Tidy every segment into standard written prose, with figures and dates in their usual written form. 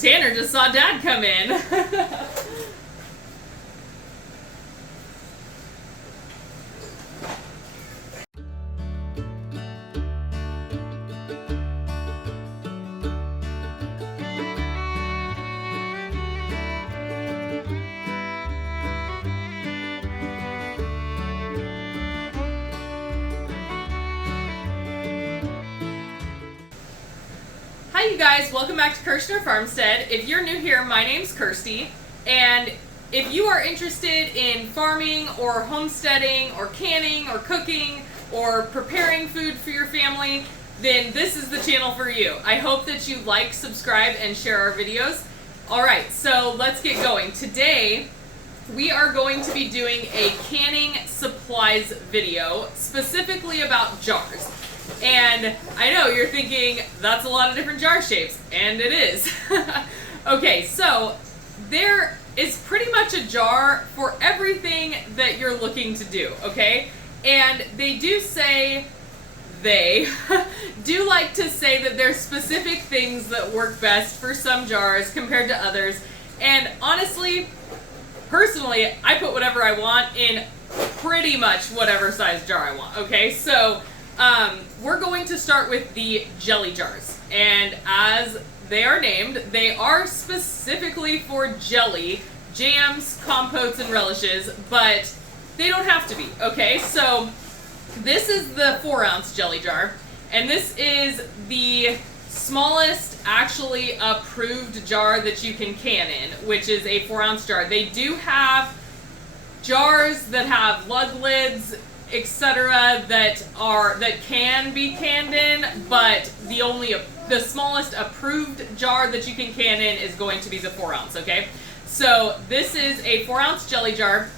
Tanner just saw Dad come in. Hi you guys, welcome back to Kirstie Farmstead. If you're new here, my name's Kirstie, and if you are interested in farming or homesteading or canning or cooking or preparing food for your family, then this is the channel for you. I hope that you like, subscribe, and share our videos. Alright, so let's get going. Today, we are going to be doing a canning supplies video, specifically about jars. And I know you're thinking, that's a lot of different jar shapes, and it is. Okay, so there is pretty much a jar for everything that you're looking to do, okay? And they do say, do like to say that there's specific things that work best for some jars compared to others. And honestly, personally, I put whatever I want in pretty much whatever size jar I want, okay? So, we're going to start with the jelly jars, and as they are named, they are specifically for jelly, jams, compotes, and relishes, but they don't have to be, okay? So this is the 4-ounce jelly jar, and this is the smallest actually approved jar that you can can in, which is a 4-ounce jar. They do have jars that have lug lids, etc. that can be canned in, but the smallest approved jar that you can can in is going to be the 4-ounce, okay? So this is a 4-ounce jelly jar,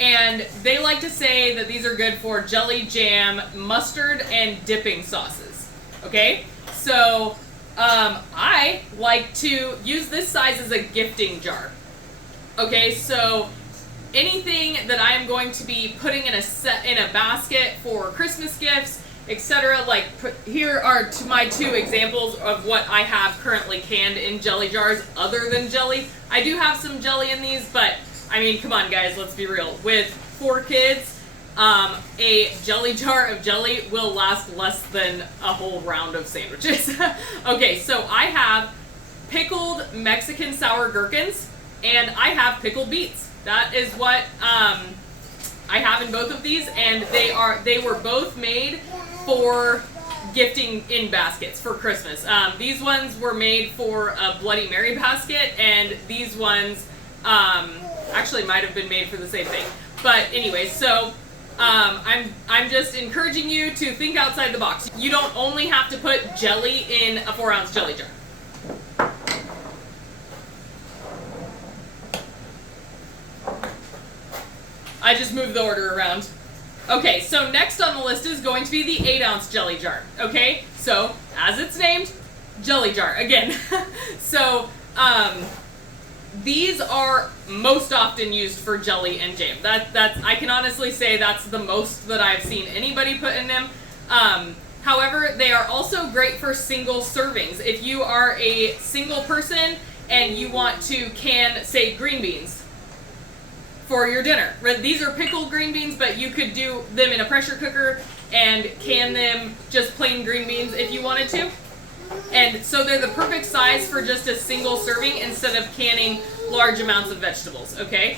and they like to say that these are good for jelly, jam, mustard, and dipping sauces, okay? So I like to use this size as a gifting jar, okay? So anything that I am going to be putting in a basket for Christmas gifts, etc. Like here are my 2 examples of what I have currently canned in jelly jars other than jelly. I do have some jelly in these, but I mean, come on guys, let's be real. With 4 kids, a jelly jar of jelly will last less than a whole round of sandwiches. Okay, so I have pickled Mexican sour gherkins, and I have pickled beets. That is what I have in both of these, and they were both made for gifting in baskets for Christmas. These ones were made for a Bloody Mary basket, and these ones actually might have been made for the same thing. But anyway, so I'm just encouraging you to think outside the box. You don't only have to put jelly in a 4-ounce jelly jar. I just moved the order around. Okay, so next on the list is going to be the 8-ounce jelly jar. Okay, so as it's named, jelly jar again. So these are most often used for jelly and jam. That's I can honestly say that's the most that I've seen anybody put in them. However, they are also great for single servings. If you are a single person and you want to can, say, green beans for your dinner. These are pickled green beans, but you could do them in a pressure cooker and can them just plain green beans if you wanted to. And so they're the perfect size for just a single serving instead of canning large amounts of vegetables, okay?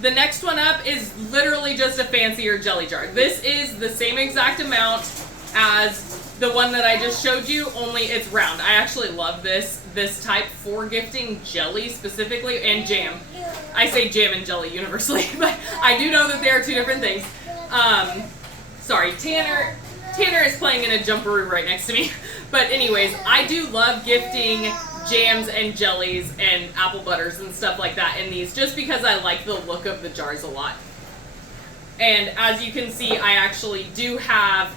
The next one up is literally just a fancier jelly jar. This is the same exact amount as the one that I just showed you, only it's round. I actually love this type for gifting jelly specifically, and jam. I say jam and jelly universally, but I do know that they are 2 different things. Sorry, Tanner is playing in a jumperoo right next to me. But anyways, I do love gifting jams and jellies and apple butters and stuff like that in these, just because I like the look of the jars a lot. And as you can see, I actually do have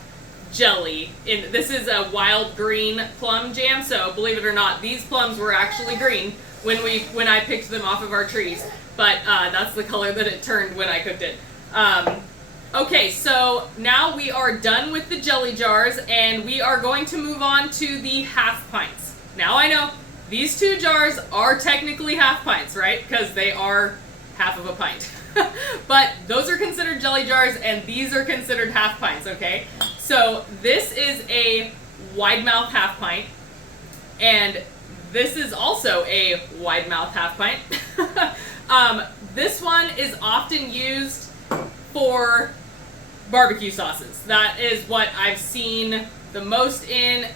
jelly. This is a wild green plum jam, so believe it or not, these plums were actually green when I picked them off of our trees, but that's the color that it turned when I cooked it. Okay, so now we are done with the jelly jars, and we are going to move on to the half pints. Now I know, these two jars are technically half pints, right? Because they are half of a pint. But those are considered jelly jars, and these are considered half pints, okay? So this is a wide mouth half pint, and this is also a wide mouth half pint. This one is often used for barbecue sauces. That is what I've seen the most in,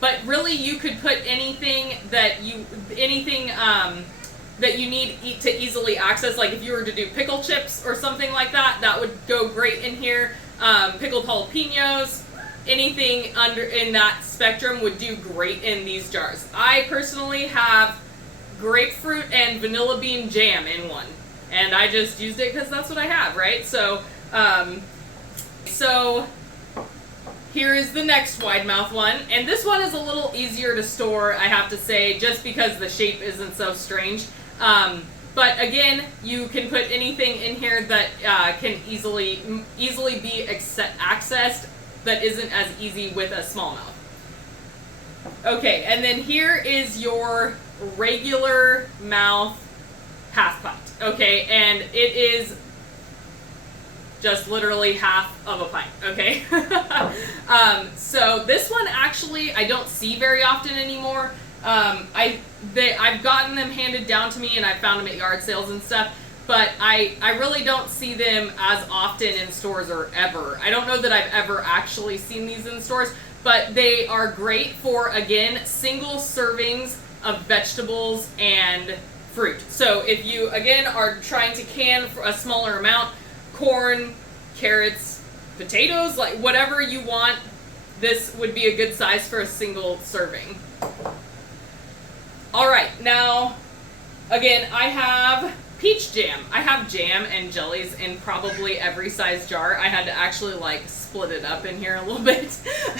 but really you could put anything that you need to easily access. Like if you were to do pickle chips or something like that, that would go great in here. Pickled jalapenos, anything in that spectrum would do great in these jars. I personally have grapefruit and vanilla bean jam in one, and I just used it because that's what I have, right? So here is the next wide mouth one, and this one is a little easier to store, I have to say, just because the shape isn't so strange. But again, you can put anything in here that can easily be accessed that isn't as easy with a small mouth. Okay, and then here is your regular mouth half pint. Okay, and it is just literally half of a pint, okay? So this one actually I don't see very often anymore. I've gotten them handed down to me, and I've found them at yard sales and stuff, but I really don't see them as often in stores or ever. I don't know that I've ever actually seen these in stores, but they are great for, again, single servings of vegetables and fruit. So if you, again, are trying to can for a smaller amount, corn, carrots, potatoes, like whatever you want, this would be a good size for a single serving. All right, now, again, I have peach jam. I have jam and jellies in probably every size jar. I had to actually like split it up in here a little bit.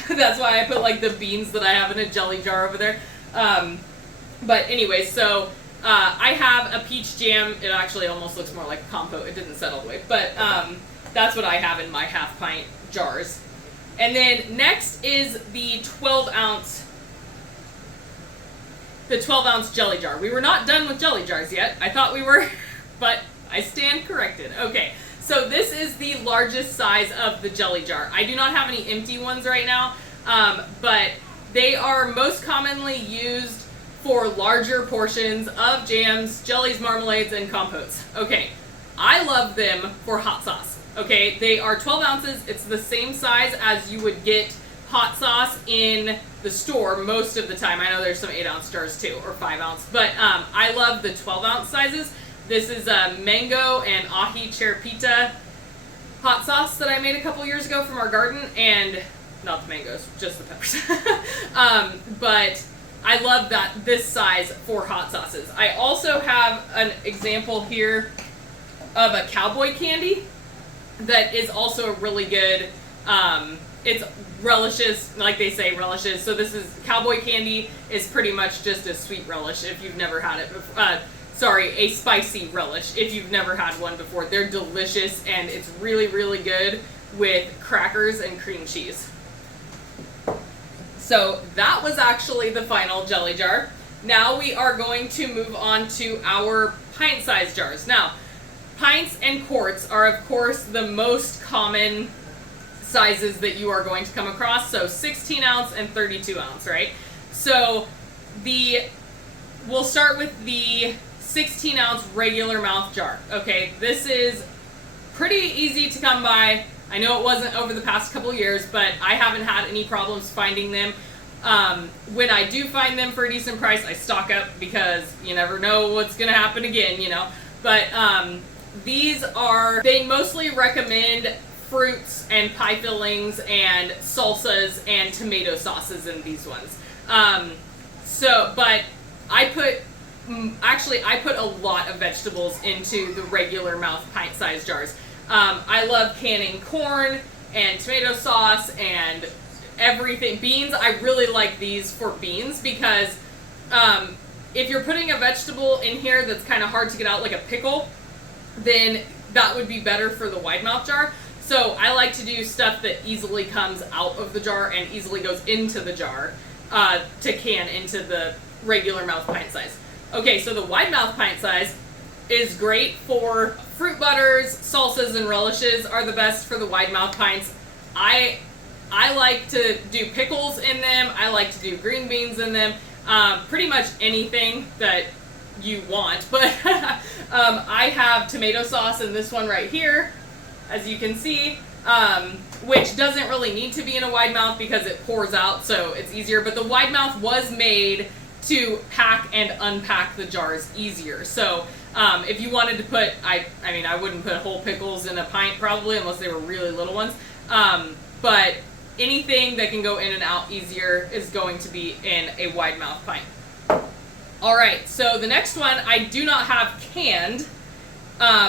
That's why I put like the beans that I have in a jelly jar over there. But anyway, so I have a peach jam. It actually almost looks more like a compote. It didn't set all the way, but that's what I have in my half pint jars. And then next is the 12 ounce jelly jar. We were not done with jelly jars yet. I thought we were, but I stand corrected. Okay, so this is the largest size of the jelly jar. I do not have any empty ones right now, but they are most commonly used for larger portions of jams, jellies, marmalades, and compotes. Okay, I love them for hot sauce. Okay, they are 12 ounces. It's the same size as you would get hot sauce in the store most of the time. I know there's some 8-ounce jars too, or 5-ounce, but I love the 12-ounce sizes. This is a mango and ahi cherpita hot sauce that I made a couple years ago from our garden, and not the mangoes, just the peppers. But I love this size for hot sauces. I also have an example here of a cowboy candy that is also really good. It's relishes, like they say, relishes. So this is cowboy candy is pretty much just a sweet relish if you've never had it before. A spicy relish if you've never had one before. They're delicious, and it's really, really good with crackers and cream cheese. So that was actually the final jelly jar. Now we are going to move on to our pint-sized jars. Now, pints and quarts are, of course, the most common sizes that you are going to come across. So 16 ounce and 32 ounce, right? So we'll start with the 16 ounce regular mouth jar. Okay, this is pretty easy to come by. I know it wasn't over the past couple years, but I haven't had any problems finding them. When I do find them for a decent price, I stock up because you never know what's gonna happen again, you know. But they mostly recommend fruits and pie fillings and salsas and tomato sauces in these ones. But I put a lot of vegetables into the regular mouth pint-sized jars. I love canning corn and tomato sauce and everything. Beans, I really like these for beans because if you're putting a vegetable in here that's kind of hard to get out, like a pickle, then that would be better for the wide mouth jar. So I like to do stuff that easily comes out of the jar and easily goes into the jar to can into the regular mouth pint size. Okay, so the wide mouth pint size is great for fruit butters, salsas, and relishes are the best for the wide mouth pints. I like to do pickles in them. I like to do green beans in them. Pretty much anything that you want. But I have tomato sauce in this one right here, as you can see, which doesn't really need to be in a wide mouth because it pours out, so it's easier. But the wide mouth was made to pack and unpack the jars easier. So if you wanted to put, I mean, I wouldn't put whole pickles in a pint probably unless they were really little ones. But anything that can go in and out easier is going to be in a wide mouth pint. All right, so the next one I do not have canned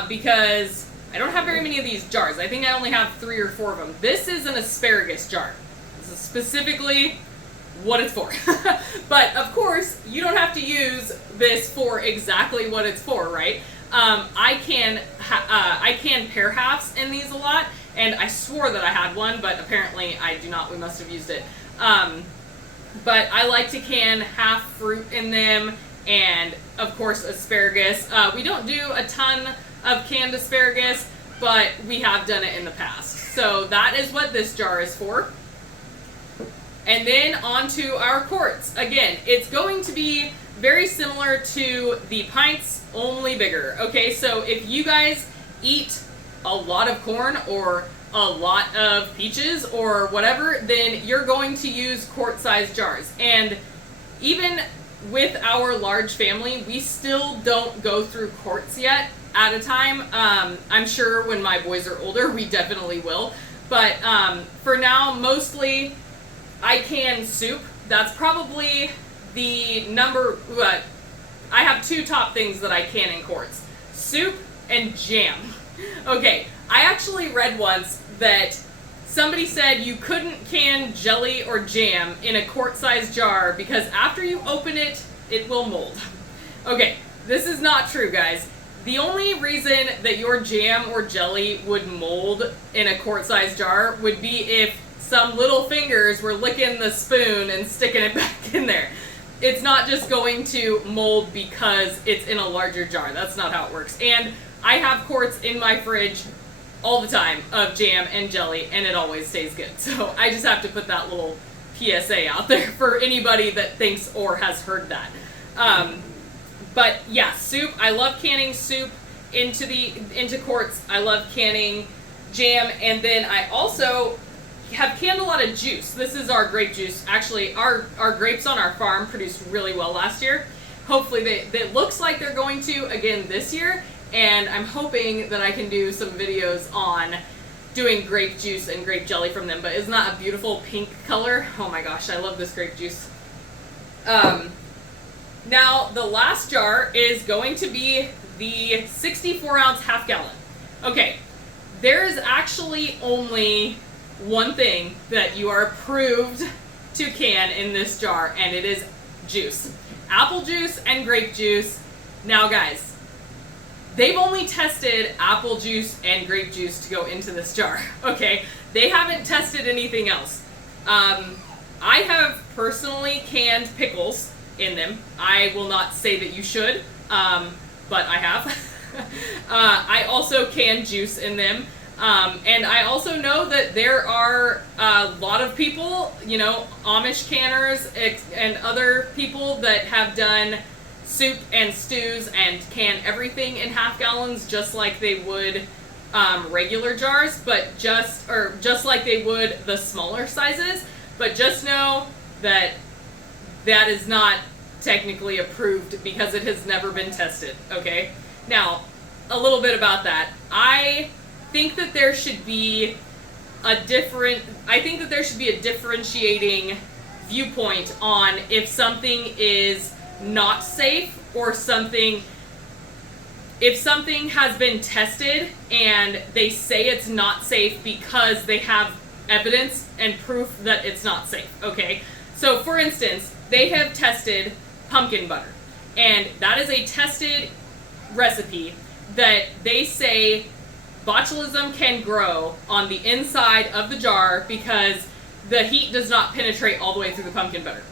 because I don't have very many of these jars. I think I only have 3 or 4 of them. This is an asparagus jar. This is specifically what it's for. But of course, you don't have to use this for exactly what it's for, right? I can pair halves in these a lot, and I swore that I had one, but apparently I do not. We must have used it. But I like to can half fruit in them, and of course asparagus. We don't do a ton of canned asparagus, but we have done it in the past. So that is what this jar is for. And then on to our quarts. Again, it's going to be very similar to the pints, only bigger. Okay, so if you guys eat a lot of corn or a lot of peaches or whatever, then you're going to use quart-sized jars. And even with our large family, we still don't go through quarts yet at a time. I'm sure when my boys are older, we definitely will. But for now, mostly I can soup. That's probably the number. I have 2 top things that I can in quarts: soup and jam. Okay, I actually read once that somebody said you couldn't can jelly or jam in a quart-sized jar because after you open it, it will mold. Okay, this is not true, guys. The only reason that your jam or jelly would mold in a quart-sized jar would be if some little fingers were licking the spoon and sticking it back in there. It's not just going to mold because it's in a larger jar. That's not how it works. And I have quarts in my fridge all the time of jam and jelly, and it always stays good. So I just have to put that little PSA out there for anybody that thinks or has heard that. But yeah, soup. I love canning soup into quarts. I love canning jam, and then I also have canned a lot of juice. This is our grape juice. Actually, our grapes on our farm produced really well last year. Hopefully, it looks like they're going to again this year, and I'm hoping that I can do some videos on doing grape juice and grape jelly from them. But isn't that a beautiful pink color? Oh my gosh, I love this grape juice. Now, the last jar is going to be the 64-ounce half gallon. Okay, there is actually only one thing that you are approved to can in this jar, and it is juice. Apple juice and grape juice. Now, guys, they've only tested apple juice and grape juice to go into this jar, okay? They haven't tested anything else. I have personally canned pickles in them. I will not say that you should, but I have. I also can juice in them. And I also know that there are a lot of people, you know, Amish canners and other people that have done soup and stews and can everything in half gallons just like they would regular jars, but just like they would the smaller sizes. But just know that that is not technically approved because it has never been tested, okay? Now, a little bit about that. I think that there should be a differentiating viewpoint on if something is not safe or if something has been tested and they say it's not safe because they have evidence and proof that it's not safe, okay? So for instance, they have tested pumpkin butter, and that is a tested recipe that they say botulism can grow on the inside of the jar because the heat does not penetrate all the way through the pumpkin butter.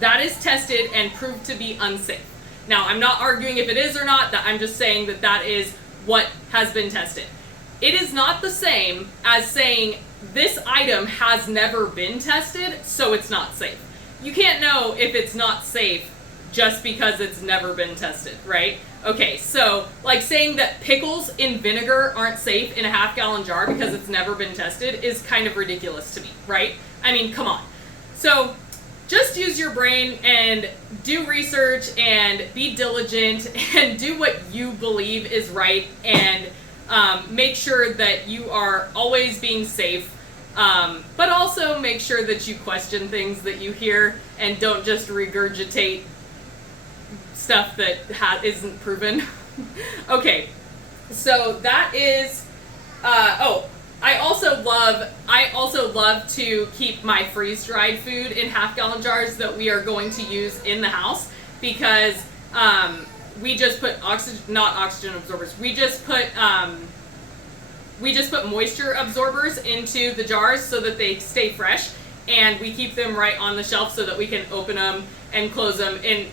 that is tested and proved to be unsafe. Now, I'm not arguing if it is or not, that I'm just saying that that is what has been tested. It is not the same as saying this item has never been tested, so it's not safe. You can't know if it's not safe just because it's never been tested, right? Okay, so like saying that pickles in vinegar aren't safe in a half-gallon jar because it's never been tested is kind of ridiculous to me, right? I mean, come on. So just use your brain and do research and be diligent and do what you believe is right, and make sure that you are always being safe, but also make sure that you question things that you hear and don't just regurgitate stuff that isn't proven. Okay, so that is, I also love to keep my freeze-dried food in half-gallon jars that we are going to use in the house, because we just put not oxygen absorbers. We just put moisture absorbers into the jars so that they stay fresh, and we keep them right on the shelf so that we can open them and close them. And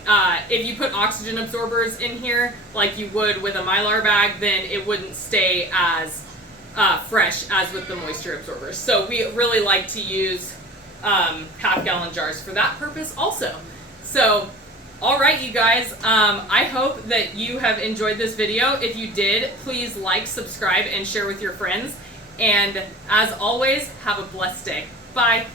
if you put oxygen absorbers in here like you would with a Mylar bag, then it wouldn't stay as fresh as with the moisture absorbers. So we really like to use half-gallon jars for that purpose also. So, all right, you guys, I hope that you have enjoyed this video. If you did, please like, subscribe, and share with your friends. And as always, have a blessed day. Bye.